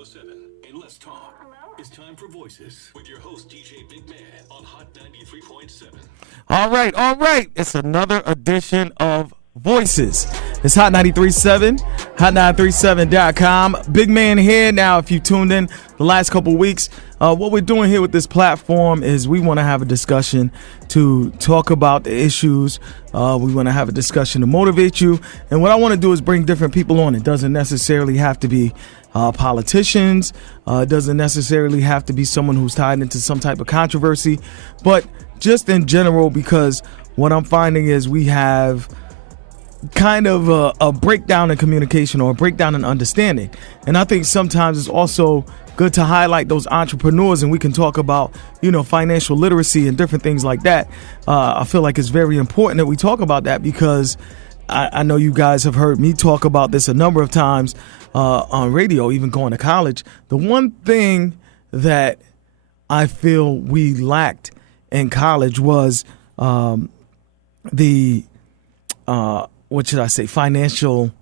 107, and let's talk. It's time for Voices with your host, DJ Biggmann, on Hot 93.7. All right. It's another edition of Voices. It's Hot 93.7, hot937.com. Biggmann here. Now, if you tuned in the last couple weeks, what we're doing here with this platform is we want to have a discussion to talk about the issues. We want to have a discussion to motivate you. And what I want to do is bring different people on. It doesn't necessarily have to be politicians. It doesn't necessarily have to be someone who's tied into some type of controversy, but just in general, because what I'm finding is we have kind of a breakdown in communication or a breakdown in understanding. And I think sometimes it's also good to highlight those entrepreneurs, and we can talk about, financial literacy and different things like that. I feel like it's very important that we talk about that because I know you guys have heard me talk about this a number of times on radio, even going to college. The one thing that I feel we lacked in college was financial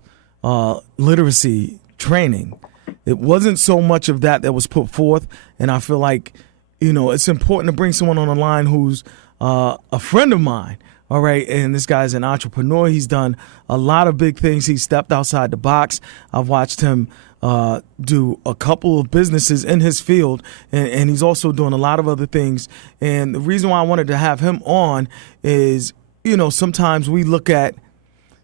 literacy training. It wasn't so much of that was put forth, and I feel like, it's important to bring someone on the line who's a friend of mine. All right, and this guy's an entrepreneur. He's done a lot of big things. He stepped outside the box. I've watched him do a couple of businesses in his field, and he's also doing a lot of other things. And the reason why I wanted to have him on is, sometimes we look at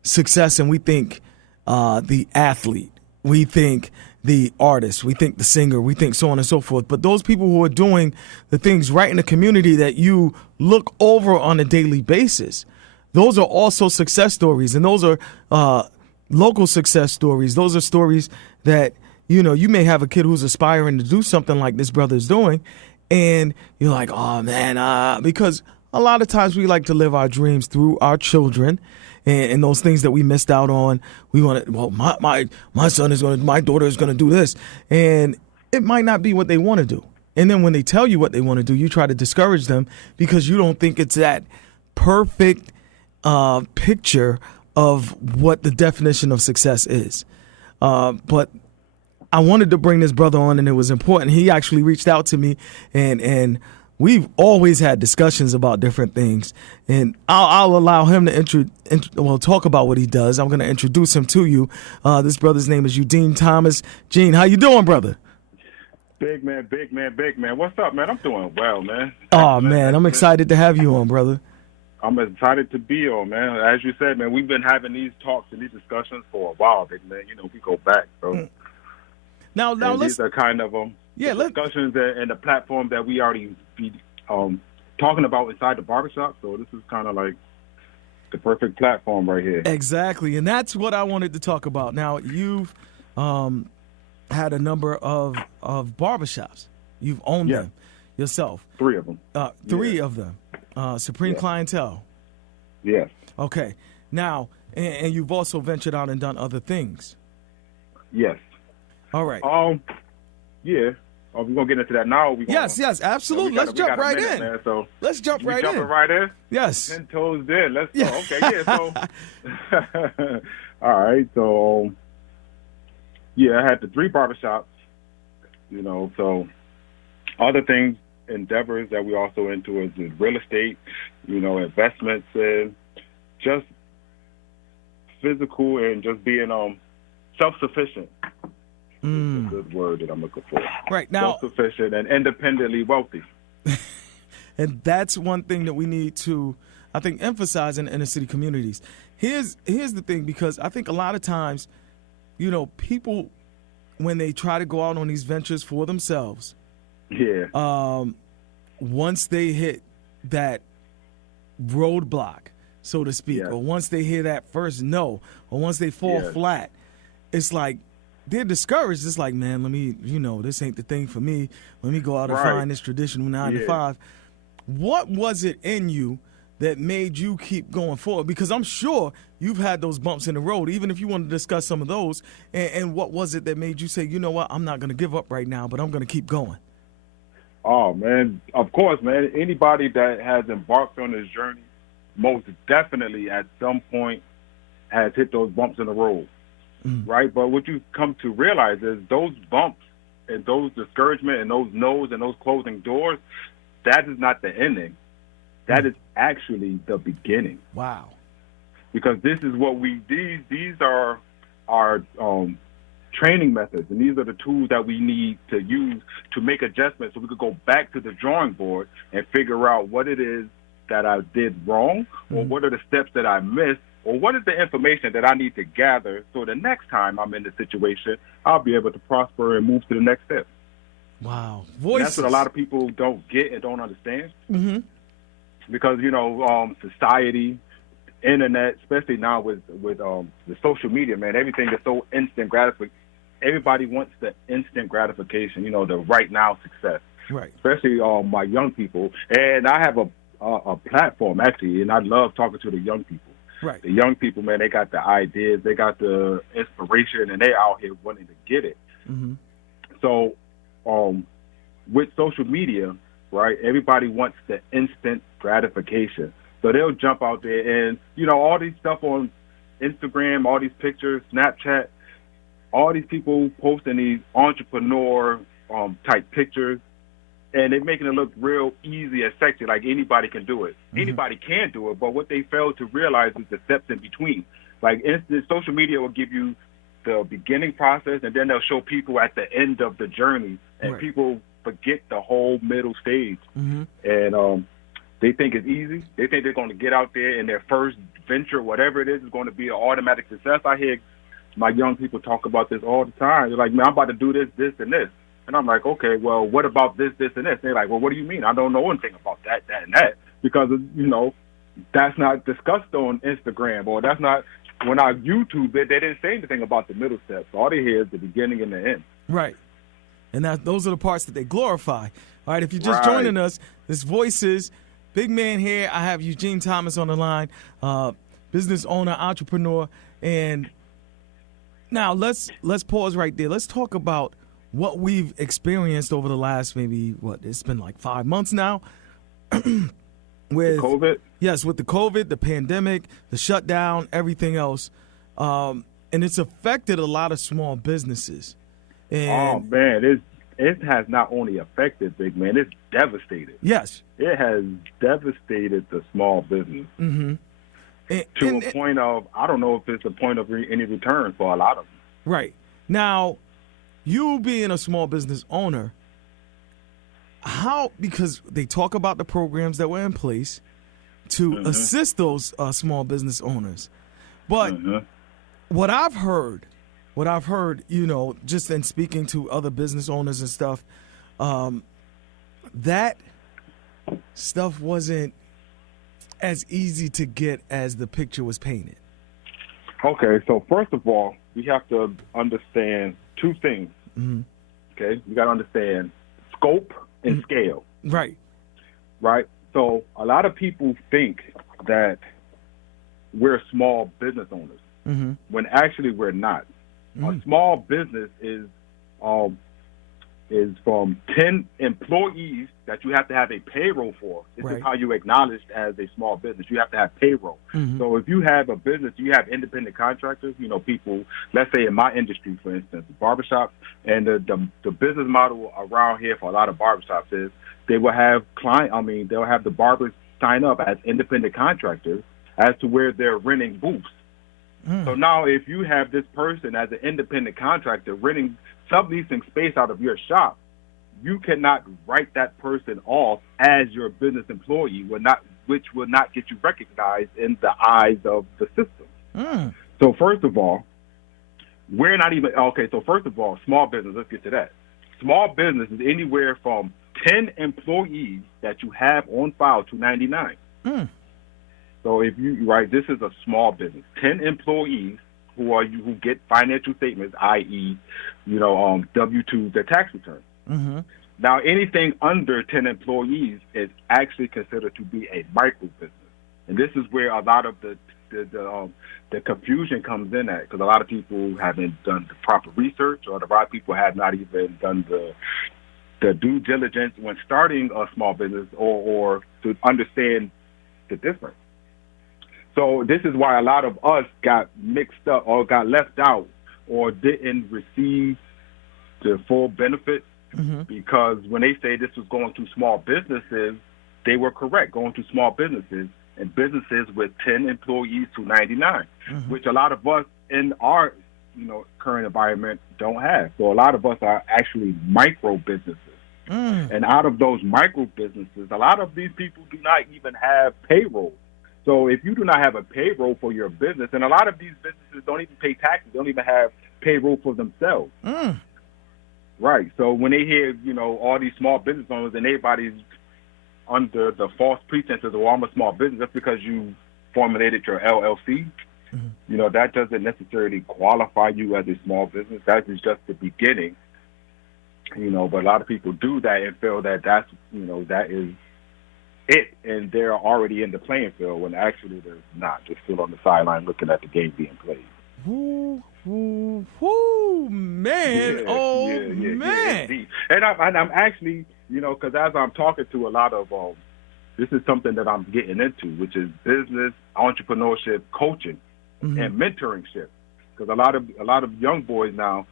success and we think the athlete, we think the artist, we think the singer, we think so on and so forth. But those people who are doing the things right in the community that you look over on a daily basis, those are also success stories. And those are local success stories. Those are stories that, you may have a kid who's aspiring to do something like this brother's doing. And you're like, oh, man, because a lot of times we like to live our dreams through our children. And those things that we missed out on, we want to, my son is going to, my daughter is going to do this. And it might not be what they want to do. And then when they tell you what they want to do, you try to discourage them because you don't think it's that perfect picture of what the definition of success is. But I wanted to bring this brother on, and it was important. He actually reached out to me, and we've always had discussions about different things, and I'll allow him to talk about what he does. I'm going to introduce him to you. This brother's name is Eugene Thomas. Gene, how you doing, brother? Big man. What's up, man? I'm doing well, man. Oh, man, I'm excited to have you on, brother. I'm excited to be on, man. As you said, man, we've been having these talks and these discussions for a while, big man. We go back, bro. Now these are kind of discussions and the platform that we already be talking about inside the barbershop. So this is kind of like the perfect platform right here. Exactly, and that's what I wanted to talk about. Now, you've had a number of barbershops. You've owned them yourself. Three of them. Three of them. Supreme Clientele. Yes. Okay. Now, and you've also ventured out and done other things. Yes. All right. Yeah. We're going to get into that now. Yes, absolutely. Let's jump right in. Man, so let's jump right in. Jumping right in? Yes. 10 toes in. Let's go. Okay, yeah. So, all right. So, I had the three barbershops, so other things, endeavors that we also into is real estate, investments, and just physical and just being self-sufficient. Is a good word that I'm looking for. Right now, self-sufficient and independently wealthy. And that's one thing that we need to, I think, emphasize in inner city communities. Here's the thing, because I think a lot of times, people, when they try to go out on these ventures for themselves, once they hit that roadblock, so to speak, or once they hear that first no, or once they fall flat, it's like they're discouraged. It's like, man, let me, this ain't the thing for me. Let me go out and find this traditional 9 to 5. What was it in you that made you keep going forward? Because I'm sure you've had those bumps in the road, even if you want to discuss some of those. And what was it that made you say, you know what, I'm not going to give up right now, but I'm going to keep going? Oh, man, of course, man. Anybody that has embarked on this journey most definitely at some point has hit those bumps in the road, right? But what you come to realize is those bumps and those discouragement and those no's and those closing doors, that is not the ending. That is actually the beginning. Wow. Because this is what these are our training methods, and these are the tools that we need to use to make adjustments so we could go back to the drawing board and figure out what it is that I did wrong, or what are the steps that I missed, or what is the information that I need to gather so the next time I'm in the situation, I'll be able to prosper and move to the next step. Wow. That's what a lot of people don't get and don't understand. Mm-hmm. Because, society, internet, especially now with the social media, man, everything is so instant gratification. Everybody wants the instant gratification, the right now success. Right. Especially my young people. And I have a platform, actually, and I love talking to the young people. Right. The young people, man, they got the ideas, they got the inspiration, and they're out here wanting to get it. Mm-hmm. So with social media, right, everybody wants the instant gratification. So they'll jump out there and, all these stuff on Instagram, all these pictures, Snapchat, all these people posting these entrepreneur type pictures, and they're making it look real easy and sexy, like anybody can do it. Mm-hmm. Anybody can do it, but what they fail to realize is the steps in between. Like social media will give you the beginning process, and then they'll show people at the end of the journey, and people forget the whole middle stage. Mm-hmm. And they think it's easy. They think they're going to get out there and their first venture, whatever it is going to be an automatic success. I hear my young people talk about this all the time. They're like, man, I'm about to do this, this, and this. And I'm like, okay, well, what about this, this, and this? They're like, well, what do you mean? I don't know anything about that, and that. Because, that's not discussed on Instagram, or that's not, when I YouTube it, they didn't say anything about the middle steps. All they hear is the beginning and the end. Right. And those are the parts that they glorify. All right, if you're just joining us, this Voices, Biggmann here. I have Eugene Thomas on the line, business owner, entrepreneur. And now let's pause right there. Let's talk about what we've experienced over the last it's been like 5 months now. With COVID? Yes, with the COVID, the pandemic, the shutdown, everything else. And it's affected a lot of small businesses. And man, it has not only affected, Biggmann, it's devastated. Yes. It has devastated the small business to a point of, I don't know if it's a point of any return for a lot of them. Right. Now, you being a small business owner, because they talk about the programs that were in place to assist those small business owners. But what I've heard, just in speaking to other business owners and stuff, that stuff wasn't as easy to get as the picture was painted. Okay, so first of all, we have to understand two things. Mm-hmm. Okay, we got to understand scope and scale. Right. Right. So a lot of people think that we're small business owners when actually we're not. A small business is from 10 employees that you have to have a payroll for. This is how you acknowledged as a small business. You have to have payroll. So if you have a business, you have independent contractors, people, let's say in my industry, for instance, barbershops, and the business model around here for a lot of barbershops is they will have they'll have the barbers sign up as independent contractors as to where they're renting booths. So now if you have this person as an independent contractor subleasing space out of your shop, you cannot write that person off as your business employee, which will not get you recognized in the eyes of the system. So first of all, we're not even, okay, so first of all, small business, let's get to that. Small business is anywhere from 10 employees that you have on file to 99. So if this is a small business, 10 employees who get financial statements, i.e., W-2, their tax return. Now, anything under 10 employees is actually considered to be a micro business, and this is where a lot of the confusion comes in at, because a lot of people haven't done the proper research, or a lot of people have not even done the due diligence when starting a small business, or to understand the difference. So this is why a lot of us got mixed up or got left out or didn't receive the full benefits, because when they say this was going to small businesses, they were correct, going to small businesses and businesses with 10 employees to 99, which a lot of us in our current environment don't have. So a lot of us are actually micro businesses. And out of those micro businesses, a lot of these people do not even have payroll. So if you do not have a payroll for your business, and a lot of these businesses don't even pay taxes, they don't even have payroll for themselves. Right. So when they hear, all these small business owners and everybody's under the false pretenses, well, I'm a small business, just because you formulated your LLC, that doesn't necessarily qualify you as a small business. That is just the beginning. But a lot of people do that and feel that that's, that is it, and they're already in the playing field when actually they're not, just still on the sideline looking at the game being played. Woo, man. Man. And I'm actually, because as I'm talking to a lot of, this is something that I'm getting into, which is business, entrepreneurship, coaching, and mentoringship. Because a lot of young boys now,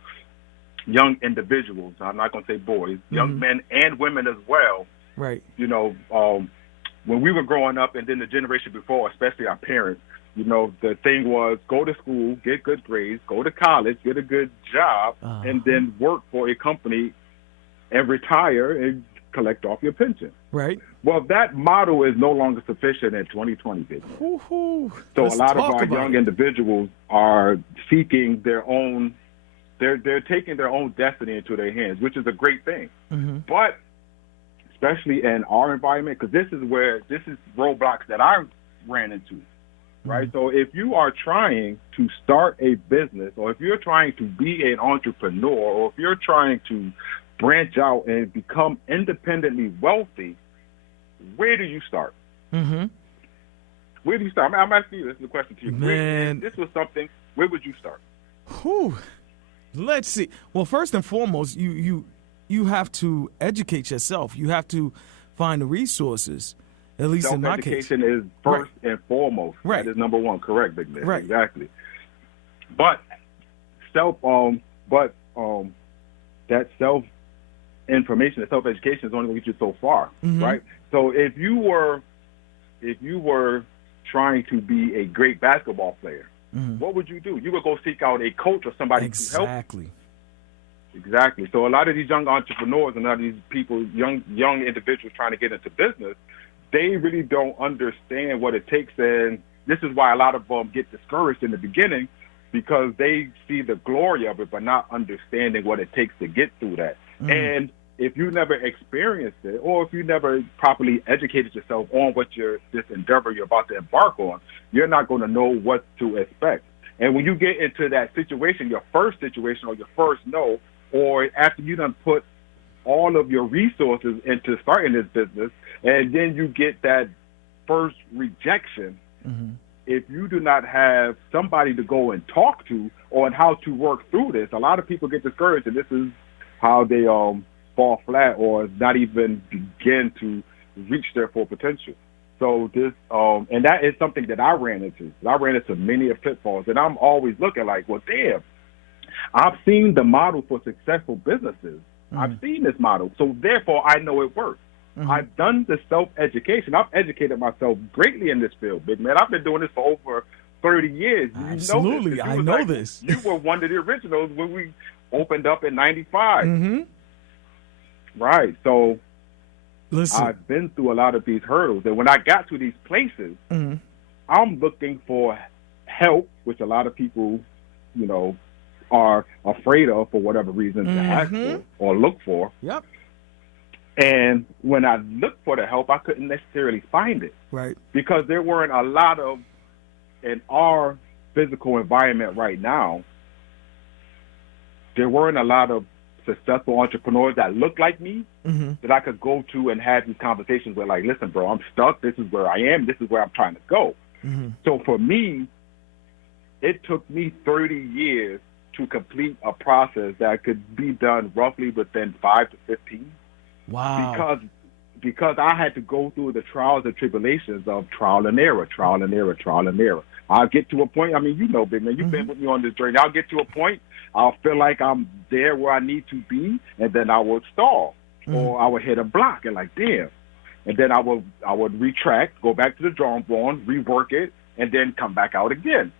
young individuals, I'm not going to say boys, young men and women as well. Right. When we were growing up, and then the generation before, especially our parents, the thing was go to school, get good grades, go to college, get a good job, and then work for a company and retire and collect off your pension. Right. Well, that model is no longer sufficient in 2020, Big Man. So Let's a lot of our talk about young it. individuals are seeking their own, they're taking their own destiny into their hands, which is a great thing. But especially in our environment, because this is roadblocks that I ran into, right? So if you are trying to start a business, or if you're trying to be an entrepreneur, or if you're trying to branch out and become independently wealthy, where do you start? Where do you start? I'm asking you, this is a question to you. Man. This was something, where would you start? Let's see. Well, first and foremost, you have to educate yourself. You have to find the resources, at least in my case. Self-education is first and foremost. Right. That is number one. Correct, Big Man. Right. Exactly. But that self-information, that self-education is only going to get you so far, right? So if you were trying to be a great basketball player, what would you do? You would go seek out a coach or somebody to help. Exactly. So a lot of these young entrepreneurs and a lot of these people, young individuals trying to get into business, they really don't understand what it takes. And this is why a lot of them get discouraged in the beginning, because they see the glory of it, but not understanding what it takes to get through that. And if you never experienced it, or if you never properly educated yourself on this endeavor you're about to embark on, you're not going to know what to expect. And when you get into that situation, your first situation or your first no, or after you done put all of your resources into starting this business, and then you get that first rejection, if you do not have somebody to go and talk to on how to work through this, a lot of people get discouraged, and this is how they fall flat or not even begin to reach their full potential. So this, and that is something that I ran into. I ran into many pitfalls, and I'm always looking like, well, damn, I've seen the model for successful businesses. I've seen this model, so therefore I know it works. I've done the self-education. I've educated myself greatly in this field, Big Man. I've been doing this for over 30 years. Absolutely, I know this. You were one of the originals when we opened up in 95. Right, so listen, I've been through a lot of these hurdles, and when I got to these places, I'm looking for help, which a lot of people, are afraid of for whatever reason to ask for or look for. Yep. And when I looked for the help, I couldn't necessarily find it. Right. Because there weren't a lot of, in our physical environment right now, there weren't a lot of successful entrepreneurs that looked like me that I could go to and have these conversations with, like, listen, bro, I'm stuck. This is where I am. This is where I'm trying to go. So for me, it took me 30 years to complete a process that could be done roughly within 5 to 15. Wow. because I had to go through the trials and tribulations of trial and error, trial and error, trial and error. I'll get to a point, I mean, you know, Big Man, you've been with me on this journey. I'll get to a point, I'll feel like I'm there where I need to be, and then I would stall, or I would hit a block, and like, damn. And then I would retract, go back to the drawing board, rework it, and then come back out again.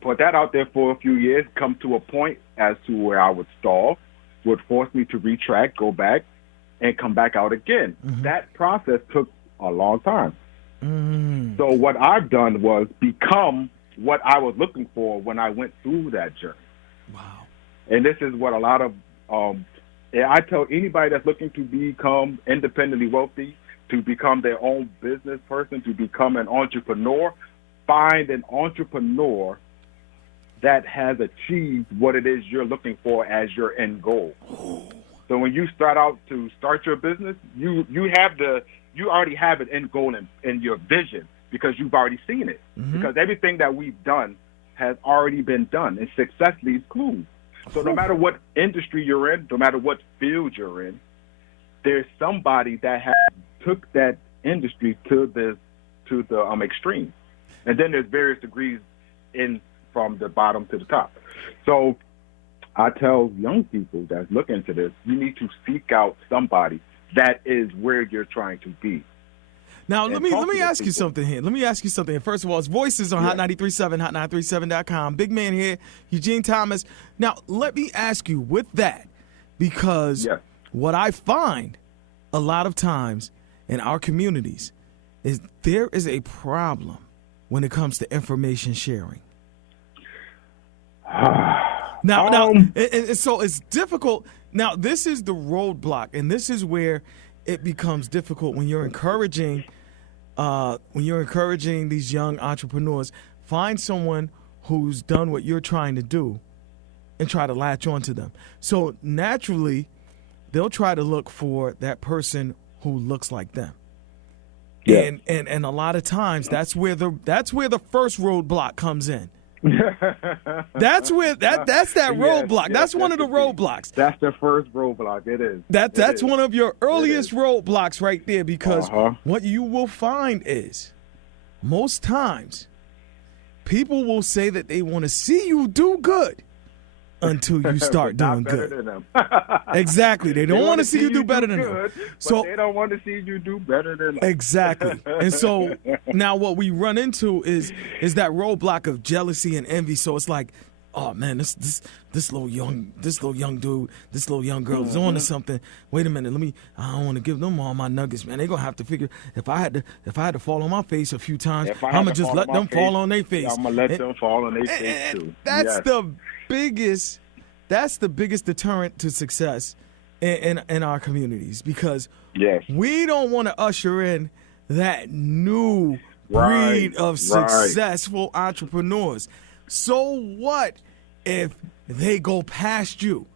Put that out there for a few years, come to a point as to where I would stall, would force me to retract, go back, and come back out again. That process took a long time. So what I've done was become what I was looking for when I went through that journey. Wow. And this is what a lot of, I tell anybody that's looking to become independently wealthy, to become their own business person, to become an entrepreneur, find an entrepreneur that has achieved what it is you're looking for as your end goal. So when you start out to start your business, you already have an end goal in your vision, because you've already seen it. Because everything that we've done has already been done, and success leaves clues. So no matter what industry you're in, no matter what field you're in, there's somebody that has took that industry to the extreme. And then there's various degrees in from the bottom to the top. So I tell young people that's looking into this, you need to seek out somebody that is where you're trying to be. Now, let me ask you something here. Let me ask you something. First of all, it's Voices on Hot 93.7, hot937.com. Biggmann here, Eugene Thomas. Now, let me ask you with that, because what I find a lot of times in our communities is there is a problem when it comes to information sharing. So it's difficult. Now, this is the roadblock, and this is where it becomes difficult when you're encouraging these young entrepreneurs. Find someone who's done what you're trying to do and try to latch onto them. So naturally, they'll try to look for that person who looks like them. Yeah. And a lot of times that's where the first roadblock comes in. That's where that's that roadblock. That's one of the roadblocks. That's the first roadblock. It is. That's one of your earliest roadblocks right there, because what you will find is most times people will say that they want to see you do good until you start doing good. Than them. Exactly. They don't want to see you do better than them. So they don't want to see you do better than them. Exactly. And so now what we run into is that roadblock of jealousy and envy. So it's like, oh man, this little young dude, this little young girl is on to something. Wait a minute, I don't want to give them all my nuggets, man. They're gonna have to figure, if I had to fall on my face a few times, I'm gonna just let them fall on their face. I'm gonna let them fall on their face too. That's the biggest deterrent to success in our communities, because we don't want to usher in that new breed of successful entrepreneurs. So what if they go past you?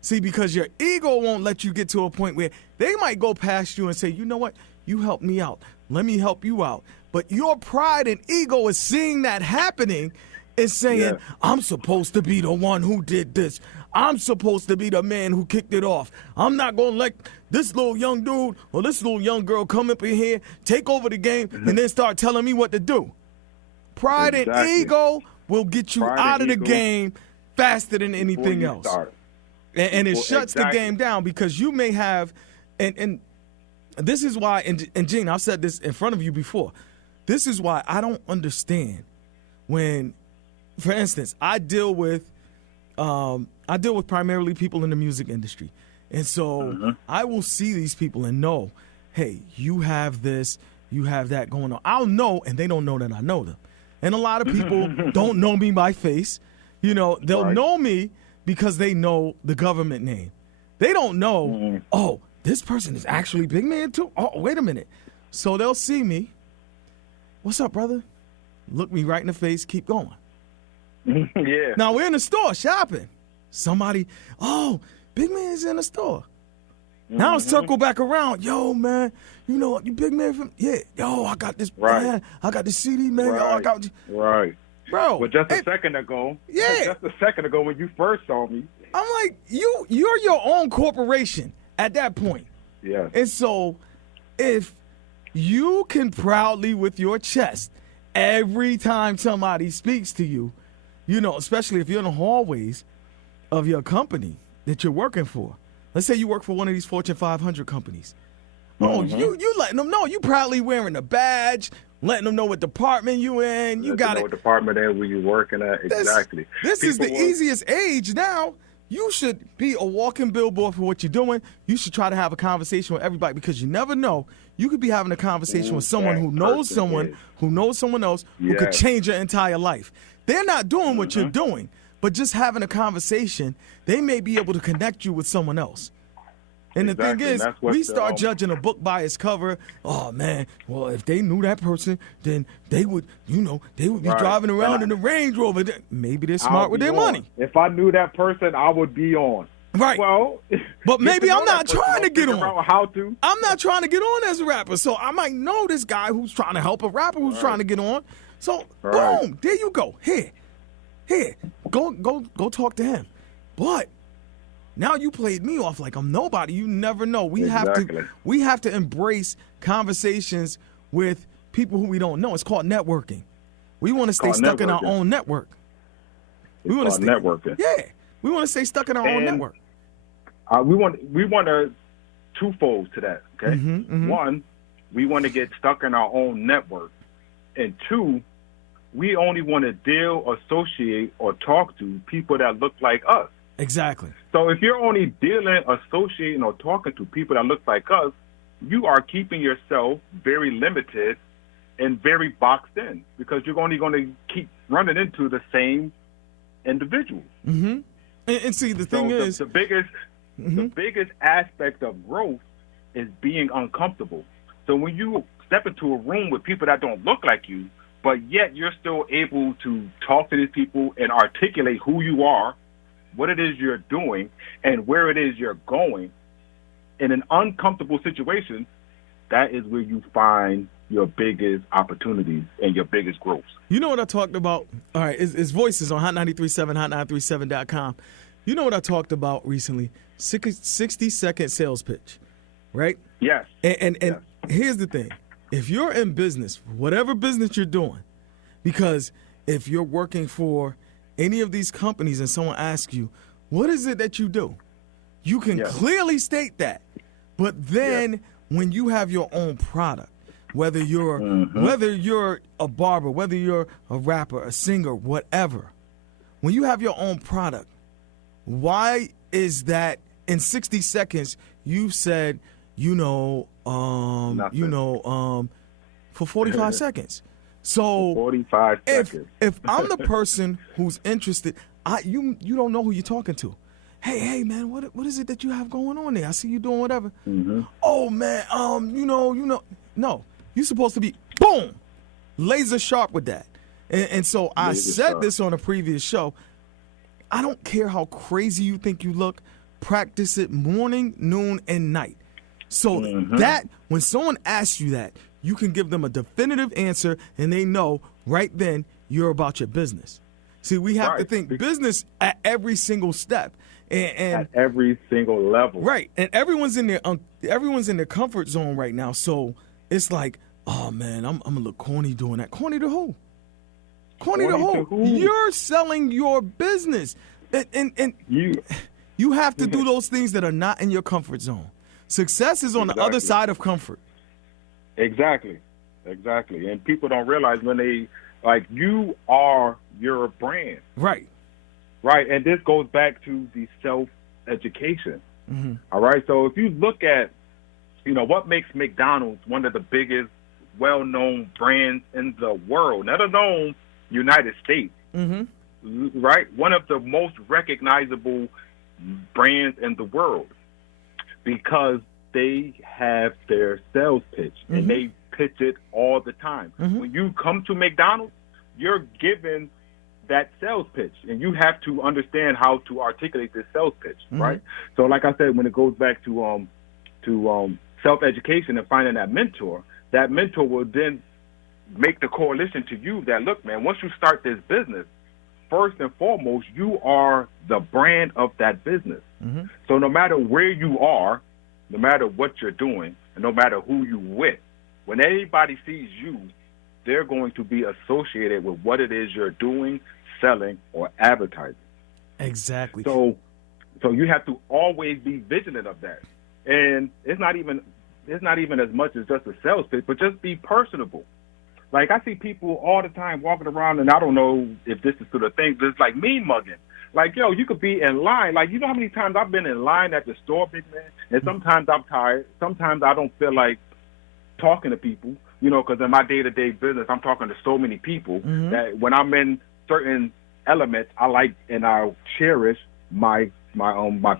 See, because your ego won't let you get to a point where they might go past you and say, you know what, you helped me out, let me help you out. But your pride and ego is seeing that happening, is saying, I'm supposed to be the one who did this. I'm supposed to be the man who kicked it off. I'm not going to let this little young dude or this little young girl come up in here, take over the game, and then start telling me what to do. Pride and ego will get you out of the game faster than anything else. And it shuts the game down, because you may have, and this is why, and Gene, I've said this in front of you before, this is why I don't understand when, for instance, I deal with primarily people in the music industry. And so I will see these people and know, hey, you have this, you have that going on. I'll know, and they don't know that I know them. And a lot of people don't know me by face. You know, they'll know me because they know the government name. They don't know, oh, this person is actually Biggmann too? Oh, wait a minute. So they'll see me. What's up, brother? Look me right in the face, keep going. Now we're in the store shopping. Somebody, oh, Biggmann is in the store. Now I'll circle back around. Yo, man, you know what? You Biggmann from? Yeah. Yo, I got this. Man, I got this CD, man. Yo, I got. Bro. But just a second ago. Just a second ago when you first saw me. I'm like, you're your own corporation at that point. Yeah. And so if you can proudly with your chest every time somebody speaks to you, you know, especially if you're in the hallways of your company that you're working for. Let's say you work for one of these Fortune 500 companies. Oh, you letting them know. You proudly wearing a badge, letting them know what department you in. You got it. What department where you working at. Exactly. This is the easiest age now. You should be a walking billboard for what you're doing. You should try to have a conversation with everybody because you never know. You could be having a conversation with someone who knows someone who knows someone else who could change your entire life. They're not doing what you're doing, but just having a conversation, they may be able to connect you with someone else. And the thing is, we start judging a book by its cover. Oh, man, well, if they knew that person, then they would, they would be driving around in the Range Rover. Maybe they're smart with their money. If I knew that person, I would be on. Right. Well, but maybe I'm not trying to get on. How to? I'm not trying to get on as a rapper. So I might know this guy who's trying to help a rapper who's trying to get on. So, boom, there you go. Here, go talk to him. But now you played me off like I'm nobody. You never know. We have to embrace conversations with people who we don't know. It's called networking. We want to stay stuck in our own network. We want to stay networking. Yeah, we want to stay stuck in our own network. We want a twofold to that. Okay, one, we want to get stuck in our own network, and two, we only want to deal, associate, or talk to people that look like us. Exactly. So if you're only dealing, associating, or talking to people that look like us, you are keeping yourself very limited and very boxed in because you're only going to keep running into the same individuals. Mm-hmm. And see, the thing is, the biggest aspect of growth is being uncomfortable. So when you step into a room with people that don't look like you, but yet you're still able to talk to these people and articulate who you are, what it is you're doing, and where it is you're going, in an uncomfortable situation, that is where you find your biggest opportunities and your biggest growth. You know what I talked about? All right, it's Voices on Hot 93.7, hot937.com. You know what I talked about recently? 60-second sales pitch, right? Yes. And here's the thing. If you're in business, whatever business you're doing, because if you're working for any of these companies and someone asks you, what is it that you do? You can clearly state that. But then when you have your own product, whether you're a barber, whether you're a rapper, a singer, whatever, when you have your own product, why is that in 60 seconds you've said, for 45 seconds? So 45 seconds. If I'm the person who's interested, you don't know who you're talking to. Hey man, what is it that you have going on there? I see you doing whatever. Mm-hmm. Oh man, no, you're supposed to be boom, laser sharp with that. And so I said this on a previous show. I don't care how crazy you think you look. Practice it morning, noon, and night. So that when someone asks you that, you can give them a definitive answer, and they know right then you're about your business. See, we have to think business at every single step, and at every single level. Right, and everyone's in their comfort zone right now. So it's like, oh man, I'm gonna look corny doing that. Corny to who? Corny to who? You're selling your business, and you have to do those things that are not in your comfort zone. Success is on the other side of comfort. Exactly. And people don't realize when they, you are your brand. Right. And this goes back to the self-education. Mm-hmm. All right. So if you look at, what makes McDonald's one of the biggest, well-known brands in the world, let alone United States, right? One of the most recognizable brands in the world, because they have their sales pitch and they pitch it all the time. When you come to McDonald's, you're given that sales pitch, and you have to understand how to articulate this sales pitch, right? So, like I said, when it goes back to self-education and finding that mentor will then make the correlation to you that, look, man, once you start this business, first and foremost, you are the brand of that business. So no matter where you are, no matter what you're doing, no matter who you with. When anybody sees you, they're going to be associated with what it is you're doing, selling, or advertising. Exactly. So you have to always be vigilant of that. And it's not even as much as just a sales pitch, but just be personable. Like, I see people all the time walking around, and I don't know if this is sort of thing, but it's like mean mugging. Like, yo, you could be in line. Like, you know how many times I've been in line at the store, big man? And sometimes I'm tired. Sometimes I don't feel like talking to people, you know, because in my day-to-day business, I'm talking to so many people that when I'm in certain elements, I like and I cherish my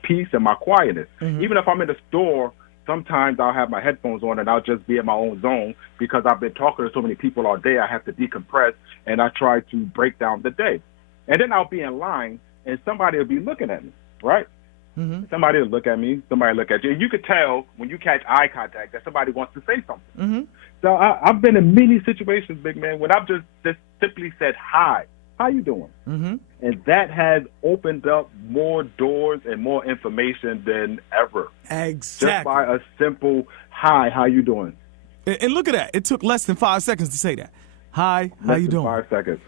peace and my quietness. Even if I'm in the store, sometimes I'll have my headphones on and I'll just be in my own zone because I've been talking to so many people all day. I have to decompress, and I try to break down the day. And then I'll be in line, and somebody will be looking at me, right? Somebody will look at me, somebody look at you. And you could tell when you catch eye contact that somebody wants to say something. So I've been in many situations, big man, when I've just simply said, hi, how you doing? And that has opened up more doors and more information than ever. Exactly. Just by a simple, hi, how you doing? And look at that. It took less than 5 seconds to say that. Hi, how you doing? 5 seconds.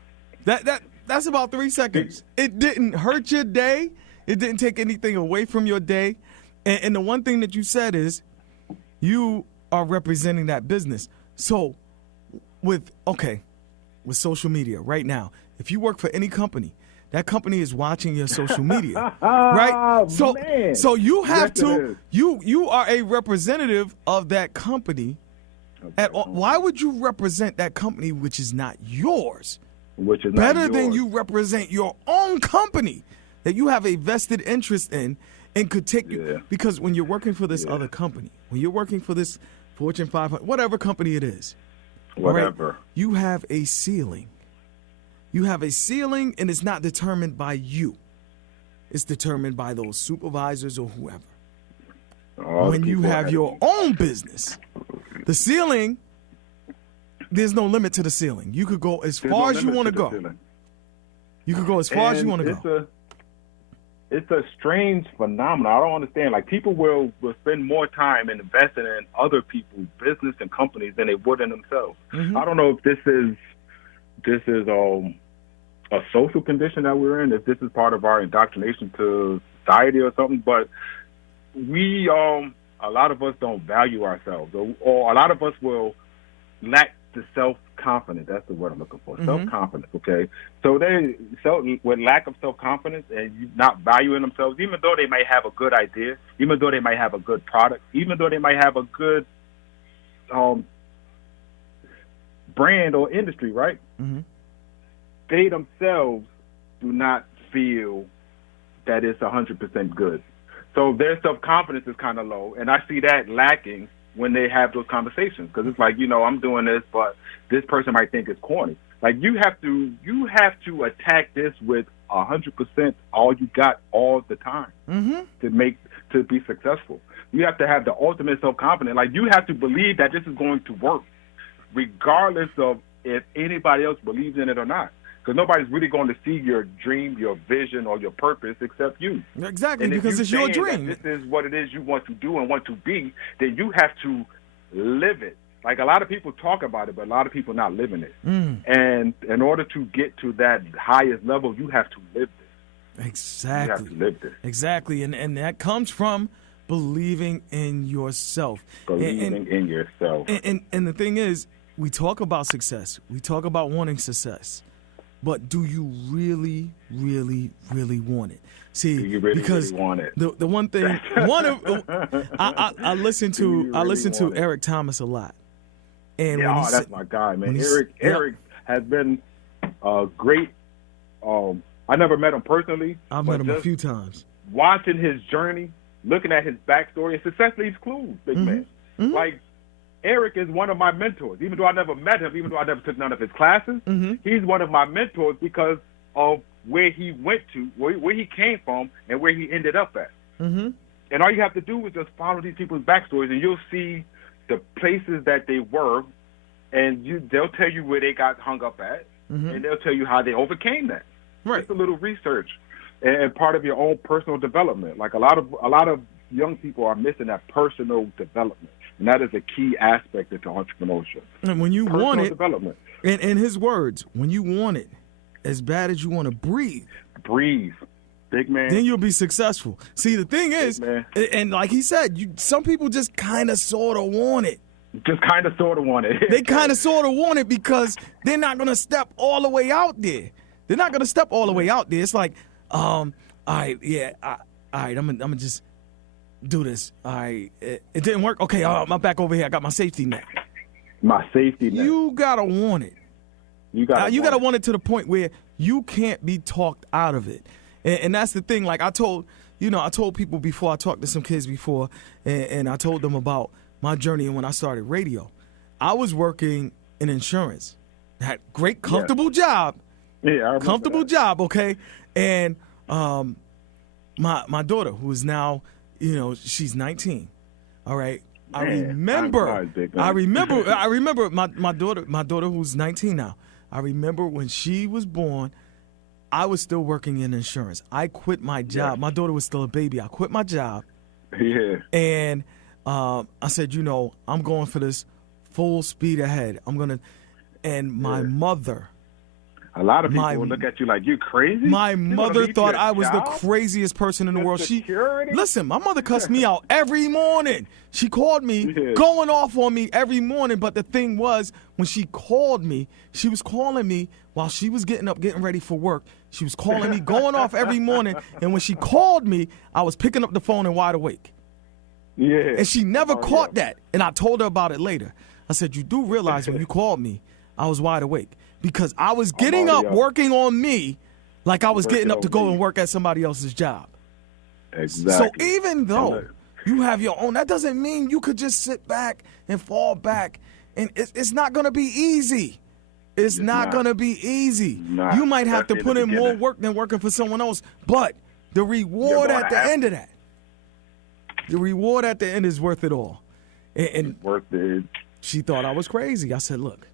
That's about 3 seconds. It didn't hurt your day. It didn't take anything away from your day. And the one thing that you said is you are representing that business. So with social media right now, if you work for any company, that company is watching your social media, right? So you have you are a representative of that company. Why would you represent that company which is not yours? Which is better not than yours. you represent your own company that you have a vested interest in and could take you. Because when you're working for this other company, when you're working for this Fortune 500, whatever company it is, whatever, right, you have a ceiling. You have a ceiling, and it's not determined by you. It's determined by those supervisors or whoever. When you have your own business, the ceiling, there's no limit to the ceiling. You could go as far as you want to go. You could go as far as you want to go. It's a strange phenomenon. I don't understand. Like, people will spend more time investing in other people's business and companies than they would in themselves. I don't know if this is a social condition that we're in, if this is part of our indoctrination to society or something, but we a lot of us don't value ourselves, or a lot of us will lack the self-confidence. That's the word I'm looking for. Self-confidence, okay? So with lack of self-confidence and not valuing themselves, even though they might have a good idea, even though they might have a good product, even though they might have a good brand or industry, right? They themselves do not feel that it's 100% good. So their self-confidence is kind of low, and I see that lacking when they have those conversations, because it's like, I'm doing this, but this person might think it's corny. Like, you have to attack this with 100% all you got all the time to be successful. You have to have the ultimate self-confidence. Like, you have to believe that this is going to work, regardless of if anybody else believes in it or not. Because nobody's really going to see your dream, your vision, or your purpose except you. Exactly, because it's your dream. This is what it is you want to do and want to be, then you have to live it. Like, a lot of people talk about it, but a lot of people not living it. And in order to get to that highest level, you have to live this. Exactly. You have to live this. Exactly, and that comes from believing in yourself. Believing in yourself. And the thing is, we talk about success. We talk about wanting success. But do you really, really, really want it? See, do you really, because really want it? The one thing, I listen to Eric Thomas a lot, and that's my guy, man. Eric has been a great. I never met him personally. I've met him a few times. Watching his journey, looking at his backstory, and success leaves clues, big man. Like, Eric is one of my mentors. Even though I never met him, even though I never took none of his classes, he's one of my mentors because of where he went to, where he came from, and where he ended up at. And all you have to do is just follow these people's backstories, and you'll see the places that they were, and they'll tell you where they got hung up at, and they'll tell you how they overcame that. Right. It's a little research and part of your own personal development. Like, a lot of young people are missing that personal development, and that is a key aspect into entrepreneurship. And when you want it, development. In his words, when you want it as bad as you want to breathe, big man, then you'll be successful. See, the thing is, and like he said, some people just kind of sort of want it. Just kind of sort of want it. They kind of sort of want it because they're not going to step all the way out there. They're not going to step all the way out there. It's like, all right, I'm gonna just do this. All right, it didn't work. Okay, I'm back over here. I got my safety net. My safety net. You gotta want it. You gotta want it to the point where you can't be talked out of it. And that's the thing. Like I told people before, I talked to some kids before, and I told them about my journey and when I started radio. I was working in insurance. Had great, comfortable job. Yeah, I remember comfortable that. job, okay? And my daughter, who is now, she's 19. All right. I remember my daughter who's 19 now. I remember when she was born, I was still working in insurance. I quit my job. Yeah. My daughter was still a baby. I quit my job. Yeah. And I said, I'm going for this full speed ahead. And my mother. A lot of people would look at you like, you crazy? My mother thought I was the craziest person in the world. Listen, my mother cussed me out every morning. She called me, going off on me every morning. But the thing was, when she called me, she was calling me while she was getting up, getting ready for work. She was calling me, going off every morning. And when she called me, I was picking up the phone and wide awake. Yeah. And she never caught that. And I told her about it later. I said, you do realize when you called me, I was wide awake. Because I was getting up, working on me, like I was getting up to go and work at somebody else's job. Exactly. So even though you have your own, that doesn't mean you could just sit back and fall back. And it's not going to be easy. It's not going to be easy. You might have to put in more work than working for someone else. But the reward at the end of that, the reward at the end is worth it all. And worth it. She thought I was crazy. I said, look.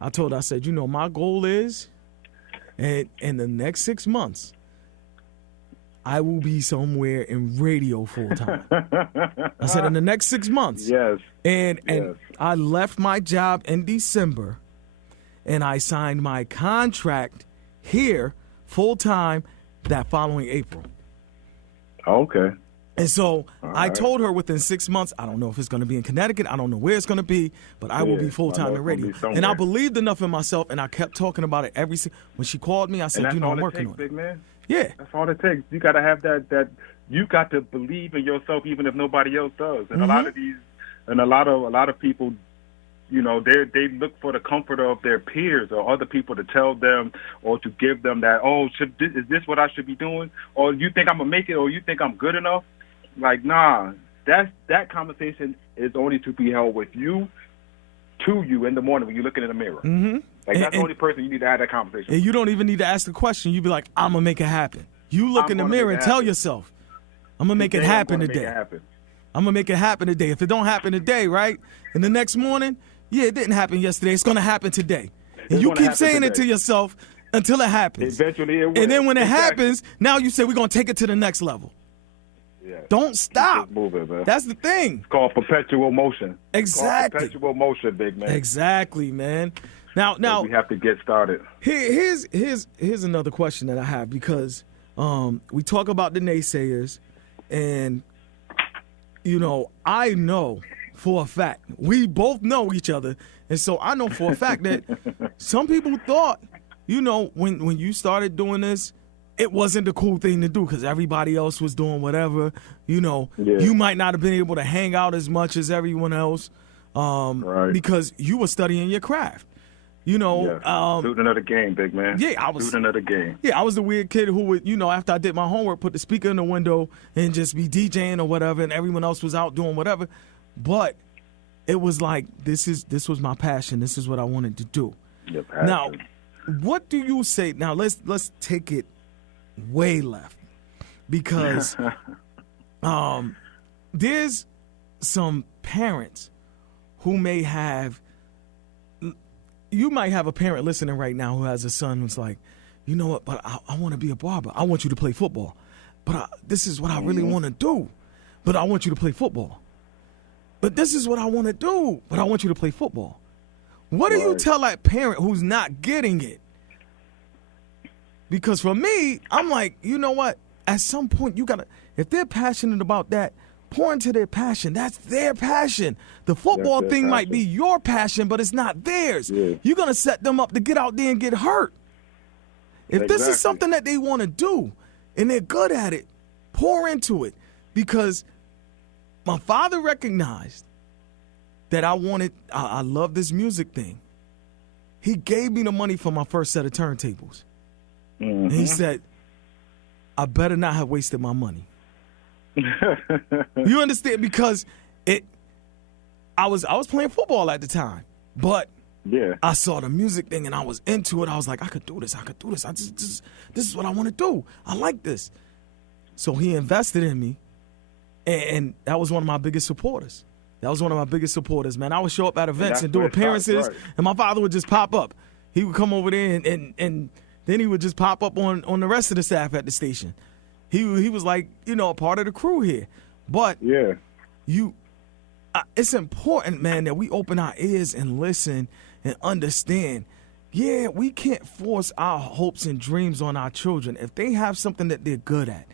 I told her, I said, my goal is, and in the next 6 months, I will be somewhere in radio full time. I said, in the next 6 months. Yes. And I left my job in December, and I signed my contract here full time that following April. Okay. And so I told her within 6 months, I don't know if it's going to be in Connecticut. I don't know where it's going to be, but I will be full-time in radio. And I believed enough in myself, and I kept talking about it when she called me, I said, I'm working on it. Big man. Yeah. That's all it takes. You got to have that you got to believe in yourself even if nobody else does. And a lot of people, they look for the comfort of their peers or other people to tell them or to give them that, is this what I should be doing? Or you think I'm going to make it, or you think I'm good enough? Like, nah, that conversation is only to be held with you, to you in the morning when you're looking in the mirror. Mm-hmm. Like, that's the only person you need to have that conversation. And you don't even need to ask the question. You be like, I'm going to make it happen. You look in the mirror and tell yourself, I'm going to make it happen today. I'm going to make it happen today. If it don't happen today, right, and the next morning, it didn't happen yesterday. It's going to happen today. And you keep saying it to yourself until it happens. Eventually it will. And then when it happens, now you say, we're going to take it to the next level. Yeah. Don't stop. Moving, man. That's the thing. It's called perpetual motion. Exactly. Perpetual motion, big man. Exactly, man. Now we have to get started. Here's another question that I have, because we talk about the naysayers, and I know for a fact, we both know each other, and so I know for a fact that some people thought, when you started doing this, it wasn't the cool thing to do because everybody else was doing whatever. You might not have been able to hang out as much as everyone else because you were studying your craft. Student of the game, big man. Yeah, I was student of the game. Yeah, I was the weird kid who would, after I did my homework, put the speaker in the window and just be DJing or whatever, and everyone else was out doing whatever. But it was like this was my passion. This is what I wanted to do. Your passion. Now, what do you say? Now let's take it way left, because there's some parents who may have. You might have a parent listening right now who has a son who's like, you know what, but I want to be a barber. I want you to play football. But this is what I really want to do. but I want you to play football. But this is what I want to do, but I want you to play football. What do you tell that parent who's not getting it? Because for me, I'm like, you know what? At some point, you got to, if they're passionate about that, pour into their passion. That's their passion. The football thing might be your passion, but it's not theirs. Yeah. You're going to set them up to get out there and get hurt. If this is something that they want to do and they're good at it, pour into it. Because my father recognized that I love this music thing. He gave me the money for my first set of turntables. Mm-hmm. And he said, I better not have wasted my money. You understand? Because I was playing football at the time, but I saw the music thing and I was into it. I was like, I could do this. This is what I want to do. I like this. So he invested in me, and that was one of my biggest supporters. Man. I would show up at events and do appearances, and my father would just pop up. He would come over there, and then he would just pop up on the rest of the staff at the station. He was like, a part of the crew here. But it's important, man, that we open our ears and listen and understand. Yeah, we can't force our hopes and dreams on our children. If they have something that they're good at,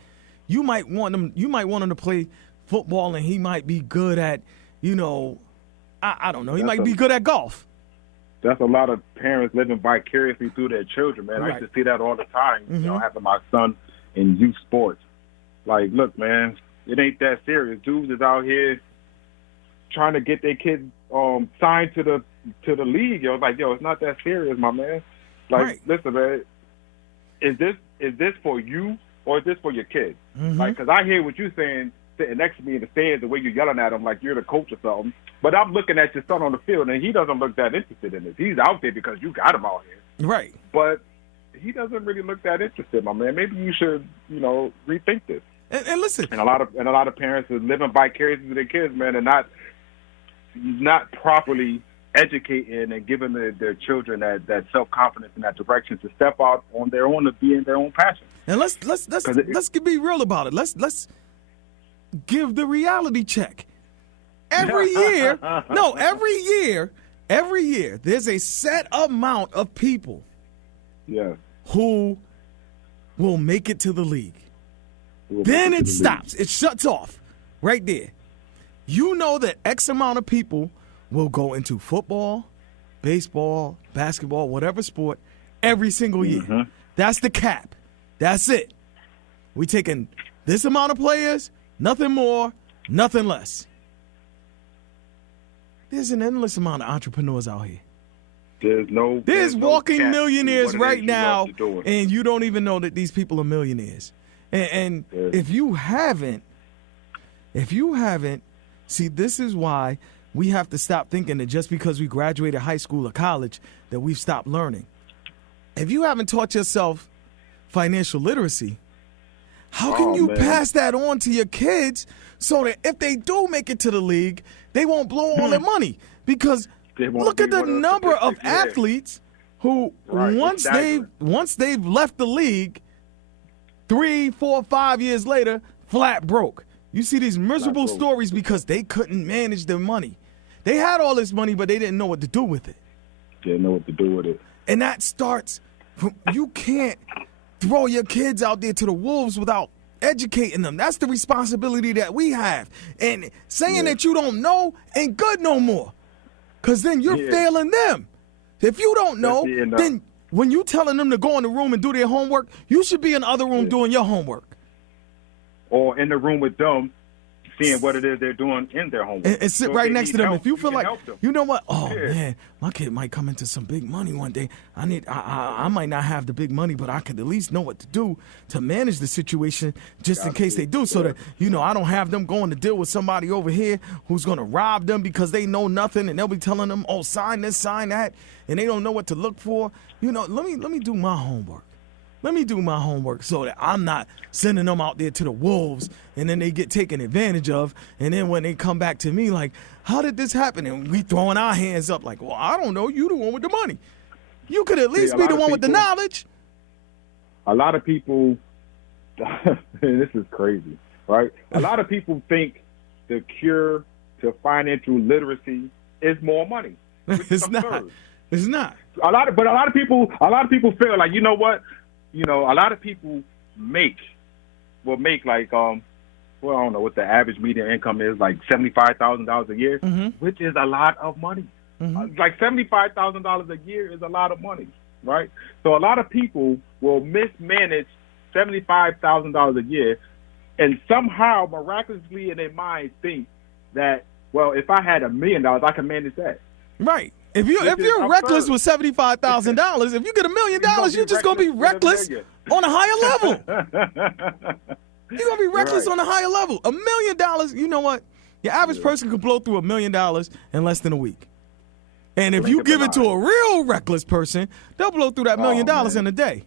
you might want them to play football, and he might be good at, I don't know. He might be good at golf. That's a lot of parents living vicariously through their children, man. Right. I used to see that all the time, having my son in youth sports. Like, look, man, it ain't that serious. Dudes is out here trying to get their kids signed to the league. Yo, like, it's not that serious, my man. Like, listen, man, is this for you or is this for your kids? Mm-hmm. Like, because I hear what you're saying, sitting next to me in the stands, the way you're yelling at him like you're the coach or something. But I'm looking at your son on the field, and he doesn't look that interested in this. He's out there because you got him out here. Right. But he doesn't really look that interested, my man. Maybe you should, rethink this. And listen. And a lot of parents are living vicariously with their kids, man, and not properly educating and giving their children that self-confidence and that direction to step out on their own, to be in their own passion. And let's be real about it. Let's give the reality check. Every year, there's a set amount of people who will make it to the league. Then it stops. It shuts off right there. You know that X amount of people will go into football, baseball, basketball, whatever sport, every single year. Mm-hmm. That's the cap. That's it. We taking this amount of players, nothing more, nothing less. There's an endless amount of entrepreneurs out here. There's walking millionaires right now, and you don't even know that these people are millionaires. And if you haven't, see, this is why we have to stop thinking that just because we graduated high school or college that we've stopped learning. If you haven't taught yourself financial literacy, how can you pass that on to your kids so that if they do make it to the league, they won't blow all their money? Because look at the number of athletes who once they've left the league, 3, 4, 5 years later, flat broke. You see these miserable stories because they couldn't manage their money. They had all this money, but they didn't know what to do with it. And that starts from, you can't throw your kids out there to the wolves without educating them. That's the responsibility that we have. And saying that you don't know ain't good no more, because then you're failing them. If you don't know, then when you telling them to go in the room and do their homework, you should be in the other room doing your homework. Or in the room with them, seeing what it is they're doing in their homework. And sit right next to them. If you feel like, you know what? Oh, man, my kid might come into some big money one day. I might not have the big money, but I could at least know what to do to manage the situation just in case they do, so that, I don't have them going to deal with somebody over here who's going to rob them because they know nothing, and they'll be telling them, oh, sign this, sign that, and they don't know what to look for. Let me do my homework. Let me do my homework so that I'm not sending them out there to the wolves and then they get taken advantage of. And then when they come back to me like, how did this happen? And we throwing our hands up like, well, I don't know. You the one with the money. You could at least be the one with the knowledge. A lot of people, this is crazy. right? A lot of people think the cure to financial literacy is more money. It's not. It's not. A lot of people feel like, you know what? You know, a lot of people make like well, I don't know what the average median income is, like $75,000 a year, which is a lot of money. Like $75,000 a year is a lot of money, right? So a lot of people will mismanage $75,000 a year, and somehow miraculously in their mind think that, well, if I had $1 million, I can manage that. Right. If you're reckless with $75,000, if you get $1 million, you're just gonna be reckless on a higher level. You're gonna be reckless on a higher level. $1 million, you know what? Your average person could blow through $1 million in less than a week. And if you give it to a real reckless person, they'll blow through that $1 million in a day.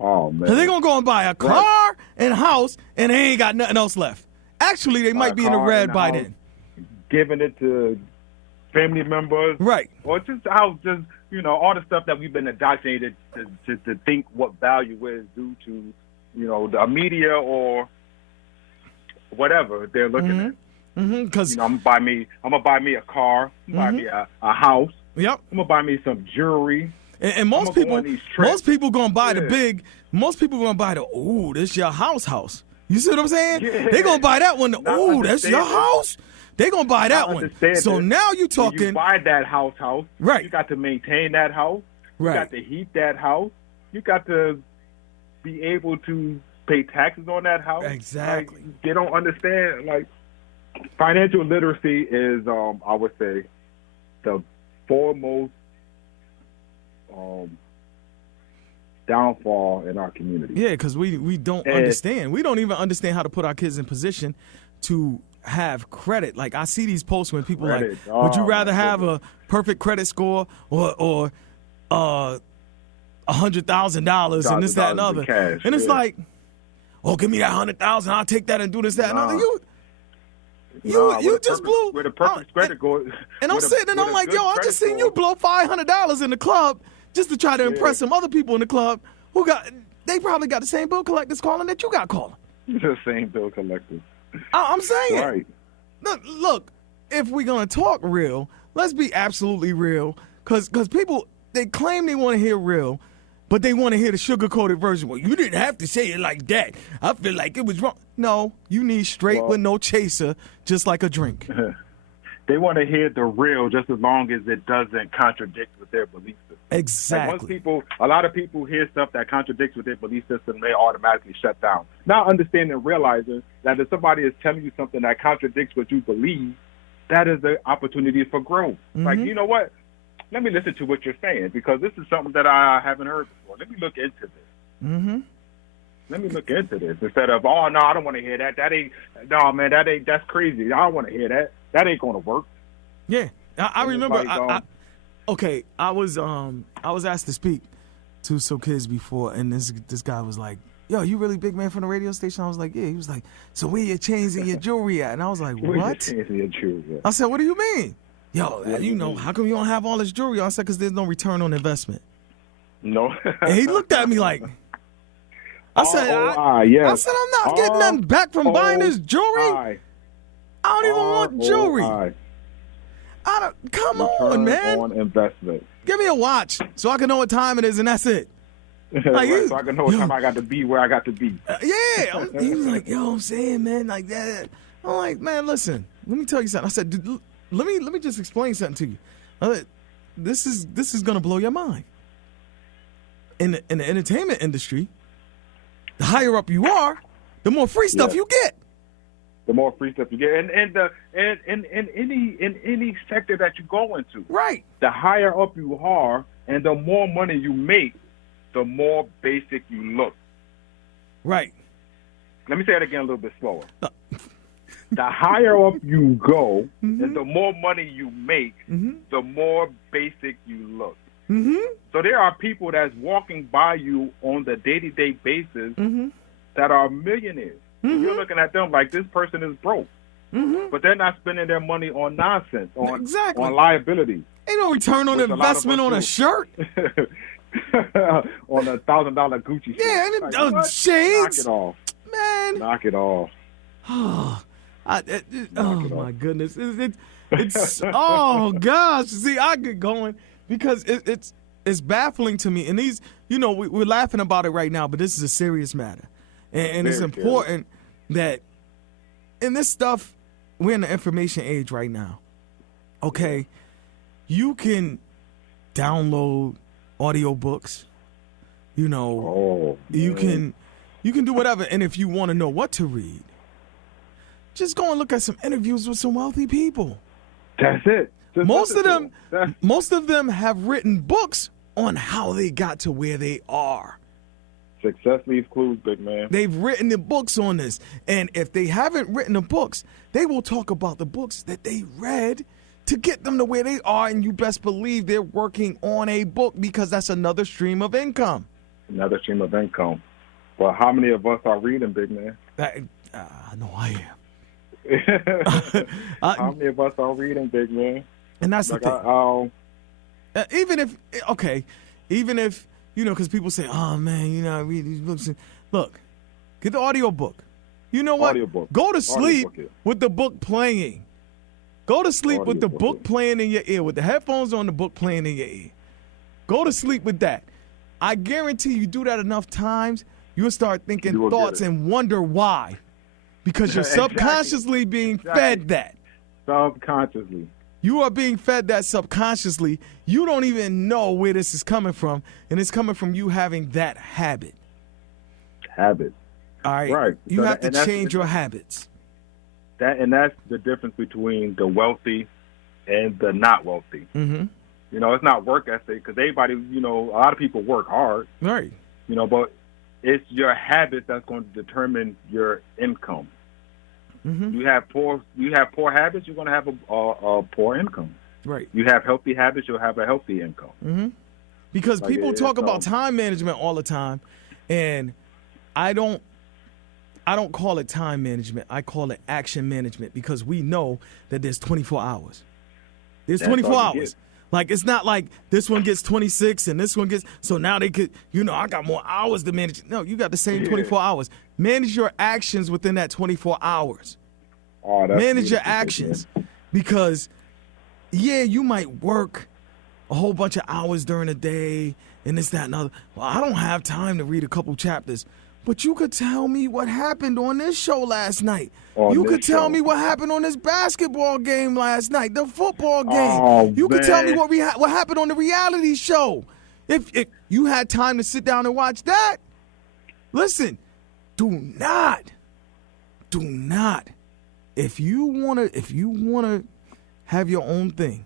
Oh man! So they're gonna go and buy a car and a house, and they ain't got nothing else left. Actually, they might be in the red by then. Giving it to family members, right? Or just all the stuff that we've been indoctrinated to think what value is due to, the media or whatever they're looking at. Because I'm gonna buy me a car, buy me a house. Yep. I'm gonna buy me some jewelry. And most people gonna buy this your house. You see what I'm saying? Yeah. They gonna buy that one. Oh, that's your house. They gonna buy that one. So now you talking. You buy that house, right? You got to maintain that house. Right. You got to heat that house. You got to be able to pay taxes on that house. Exactly. Like, they don't understand. Like, financial literacy is, I would say, the foremost downfall in our community. Yeah, because we don't understand. We don't even understand how to put our kids in position to have credit. Like, I see these posts when people would you rather have a perfect credit score or $100,000 and this, that, and other? Cash, and it's like, oh, give me that $100,000. I'll take that and do this, that, and other. You just blew. Where the perfect credit goes. And I'm sitting and I'm like, yo, I just seen you blow $500 in the club just to try to impress some other people in the club they probably got the same bill collectors calling that you got calling. The same bill collectors. I'm saying. Right. Look, if we're going to talk real, let's be absolutely real. Because people, they claim they want to hear real, but they want to hear the sugar-coated version. Well, you didn't have to say it like that. I feel like it was wrong. No, you need straight with no chaser, just like a drink. They want to hear the real just as long as it doesn't contradict with their belief system. Exactly. Like a lot of people hear stuff that contradicts with their belief system, they automatically shut down. Not understanding and realizing that if somebody is telling you something that contradicts what you believe, that is an opportunity for growth. Like, you know what? Let me listen to what you're saying, because this is something that I haven't heard before. Let me look into this. Let me look into this instead of, oh, no, I don't want to hear that. That's crazy. I don't want to hear that. That ain't going to work. Yeah. I remember, I was asked to speak to some kids before, and this guy was like, yo, you really big man from the radio station? I was like, yeah. He was like, so where your chains and your jewelry at? And I was like, what? Where your chains and your jewelry at? I said, what do you mean? Yo, how come you don't have all this jewelry? I said, because there's no return on investment. No. And he looked at me like, I said, yes. I said, I'm not getting nothing back from buying this jewelry. I don't even want jewelry. Come on, man. On investment. Give me a watch so I can know what time it is, and that's it. Like, so I can know what time I got to be where I got to be. He was like, yo, I'm saying, man, like that. I'm like, man, listen, let me tell you something. I said, dude, let me just explain something to you. This is gonna blow your mind. In the entertainment industry, the higher up you are, the more free stuff you get. The more free stuff you get, and in any sector that you go into, right? The higher up you are, and the more money you make, the more basic you look. Right. Let me say it again a little bit slower. The higher up you go, and the more money you make, the more basic you look. So there are people that's walking by you on the day-to-day basis that are millionaires. You're looking at them like this person is broke. But they're not spending their money on nonsense, on liability. Ain't no return on investment on a shirt. On $1,000 Gucci shirt. Yeah, and shades. Knock it off. Man. Knock it off. Oh, my goodness. It's oh, gosh. See, I get going because it's baffling to me. And these, we're laughing about it right now, but this is a serious matter. And it's important that in this stuff, we're in the information age right now. Okay? You can download audiobooks. You can do whatever. And if you want to know what to read, just go and look at some interviews with some wealthy people. That's it. Most of them have written books on how they got to where they are. Success leaves clues, big man. They've written the books on this. And if they haven't written the books, they will talk about the books that they read to get them to where they are. And you best believe they're working on a book because that's another stream of income. Another stream of income. Well, how many of us are reading, big man? No, I am. How many of us are reading, big man? And that's the thing. Even if, because people say, oh, man, I read these books. Look, get the audio book. You know what? Audiobook. Go to sleep with the book playing. Go to sleep with the book playing in your ear, with the headphones on, the book playing in your ear. Go to sleep with that. I guarantee you do that enough times, you'll start thinking thoughts and wonder why. Because you're subconsciously being fed that. Subconsciously. You are being fed that subconsciously. You don't even know where this is coming from, and it's coming from you having that habit. Habit. All right. Right. You have to change your habits. That's the difference between the wealthy and the not wealthy. Mm-hmm. It's not work ethic because everybody, a lot of people work hard. Right. But it's your habits that's going to determine your income. Mm-hmm. You have poor habits, you're going to have a poor income. Right. You have healthy habits, you'll have a healthy income. Mm-hmm. Because people talk about time management all the time, and I don't call it time management. I call it action management because we know that there's 24 hours. There's 24 hours. Like, it's not like this one gets 26 and this one gets, so now they could, I got more hours to manage. No, you got the same 24 hours. Manage your actions within that 24 hours. Oh, that's manage your actions. Because, you might work a whole bunch of hours during the day and this, that, and other. Well, I don't have time to read a couple chapters. But you could tell me what happened on this show last night. You could tell me what happened on this basketball game last night, the football game. You could tell me what happened on the reality show. If you had time to sit down and watch that, listen, do not. If you wanna have your own thing,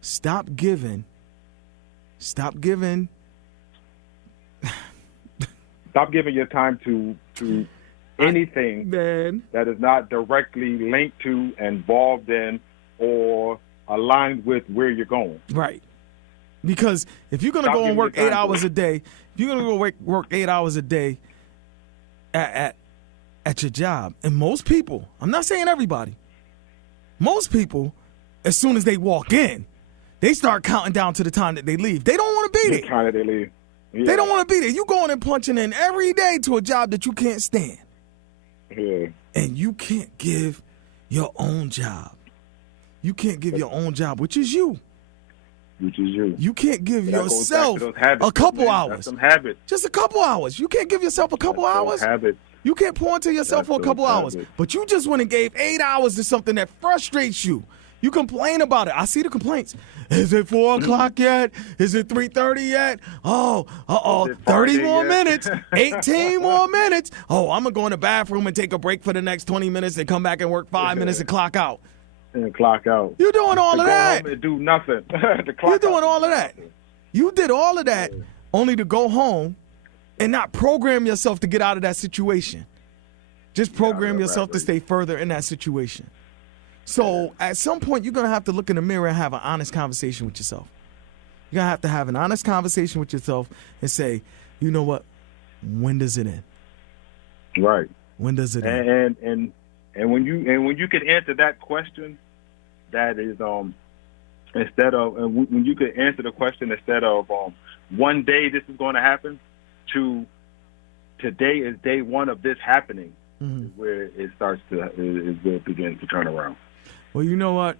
stop giving. Stop giving your time to anything that is not directly linked to, involved in, or aligned with where you're going. Right. Because if you're going to go and work 8 hours a day, if you're going to go work 8 hours a day at your job, and most people, I'm not saying everybody, most people, as soon as they walk in, they start counting down to the time that they leave. They don't want to be there. The time that they leave. Yeah. They don't want to be there. You going and punching in every day to a job that you can't stand. Yeah. And you can't give your own job. You can't give your own job, which is you. You can't give yourself a couple hours. That's some habits. Just a couple hours. You can't give yourself a couple hours. Habits. You can't pour into yourself for a couple hours. But you just went and gave 8 hours to something that frustrates you. You complain about it. I see the complaints. Is it 4 o'clock yet? Is it 3:30 yet? 30 more minutes. 18 more minutes. Oh, I'm going to go in the bathroom and take a break for the next 20 minutes and come back and work 5 minutes and clock out. And clock out. You're doing all of that. And do nothing. You're doing all of that. You did all of that only to go home and not program yourself to get out of that situation. Just program yourself to stay further in that situation. So at some point, you're going to have to look in the mirror and have an honest conversation with yourself. You're going to have an honest conversation with yourself and say, you know what? When does it end? Right. When does it end? And when you can answer that question, that is instead of when you could answer the question instead of one day this is going to happen to today is day one of this happening. is where it starts to is where it begins to turn around. Well, you know what,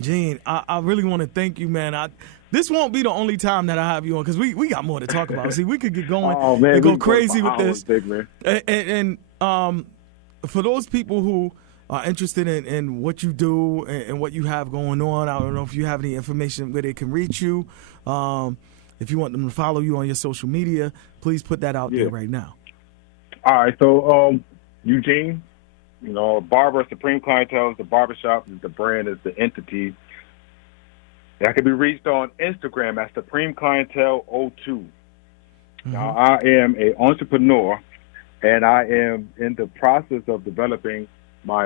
Gene, I really want to thank you, man. This won't be the only time that I have you on because we got more to talk about. See, we could get going and go crazy with this. Big, man. And for those people who are interested in what you do and what you have going on, I don't know if you have any information where they can reach you. If you want them to follow you on your social media, please put that out there right now. All right, so Eugene, Barber, Supreme Clientele is the barbershop, is the brand, is the entity. That can be reached on Instagram at Supreme Clientele 02. Now, I am an entrepreneur, and I am in the process of developing my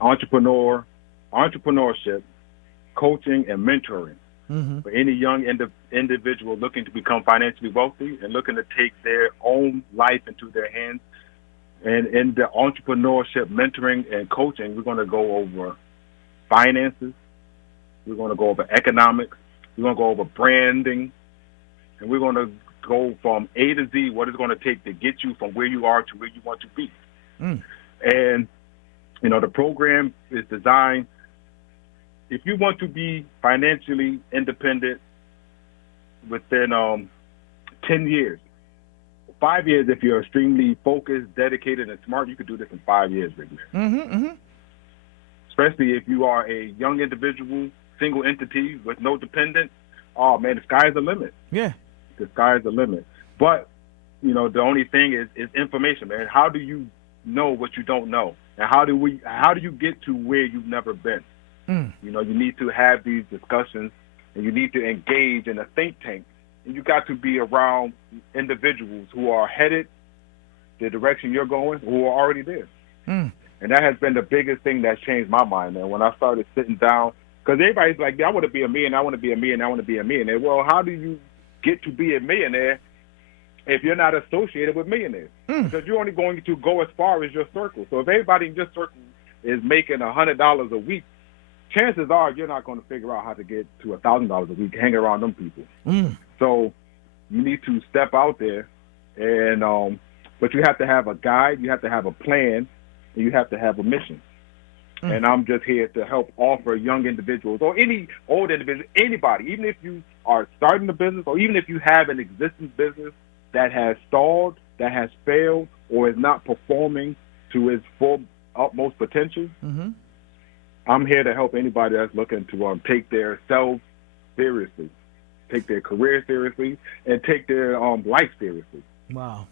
entrepreneurship, coaching, and mentoring for any young individual looking to become financially wealthy and looking to take their own life into their hands. And in the entrepreneurship, mentoring, and coaching, we're going to go over finances. We're going to go over economics. We're going to go over branding. And we're going to go from A to Z, what it's going to take to get you from where you are to where you want to be. And, the program is designed, if you want to be financially independent within 10 years, 5 years, if you're extremely focused, dedicated, and smart, you could do this in 5 years, Big Man. Especially if you are a young individual, single entity with no dependents. Oh, man, the sky's the limit. Yeah. The sky's the limit. But, the only thing is information, man. How do you know what you don't know? And how do you get to where you've never been? You need to have these discussions, and you need to engage in a think tank. And you got to be around individuals who are headed the direction you're going, who are already there. And that has been the biggest thing that's changed my mind, man. When I started sitting down, because everybody's like, I want to be a millionaire, I want to be a millionaire, I want to be a millionaire. Well, how do you get to be a millionaire if you're not associated with millionaires? Because you're only going to go as far as your circle. So if everybody in your circle is making $100 a week, chances are you're not going to figure out how to get to $1,000 a week, hang around them people. So you need to step out there, and but you have to have a guide, you have to have a plan, and you have to have a mission. And I'm just here to help offer young individuals or any old individual, anybody, even if you are starting a business or even if you have an existing business that has stalled, that has failed, or is not performing to its full utmost potential. I'm here to help anybody that's looking to take their self seriously, take their career seriously, and take their life seriously. Wow.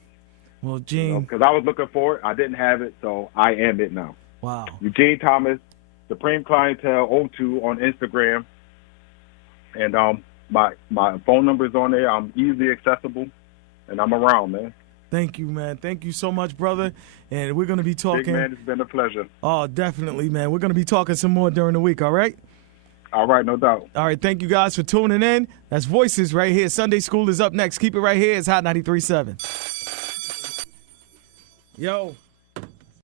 Well, Gene, because I was looking for it, I didn't have it, so I am it now. Wow. Eugene Thomas, Supreme Clientele 02 on Instagram, and my phone number is on there. I'm easily accessible, and I'm around, man. Thank you, man. Thank you so much, brother. And we're going to be talking. Big man, it's been a pleasure. Oh, definitely, man. We're going to be talking some more during the week, all right? All right, no doubt. All right, thank you guys for tuning in. That's Voices right here. Sunday School is up next. Keep it right here. It's Hot 93.7. Yo.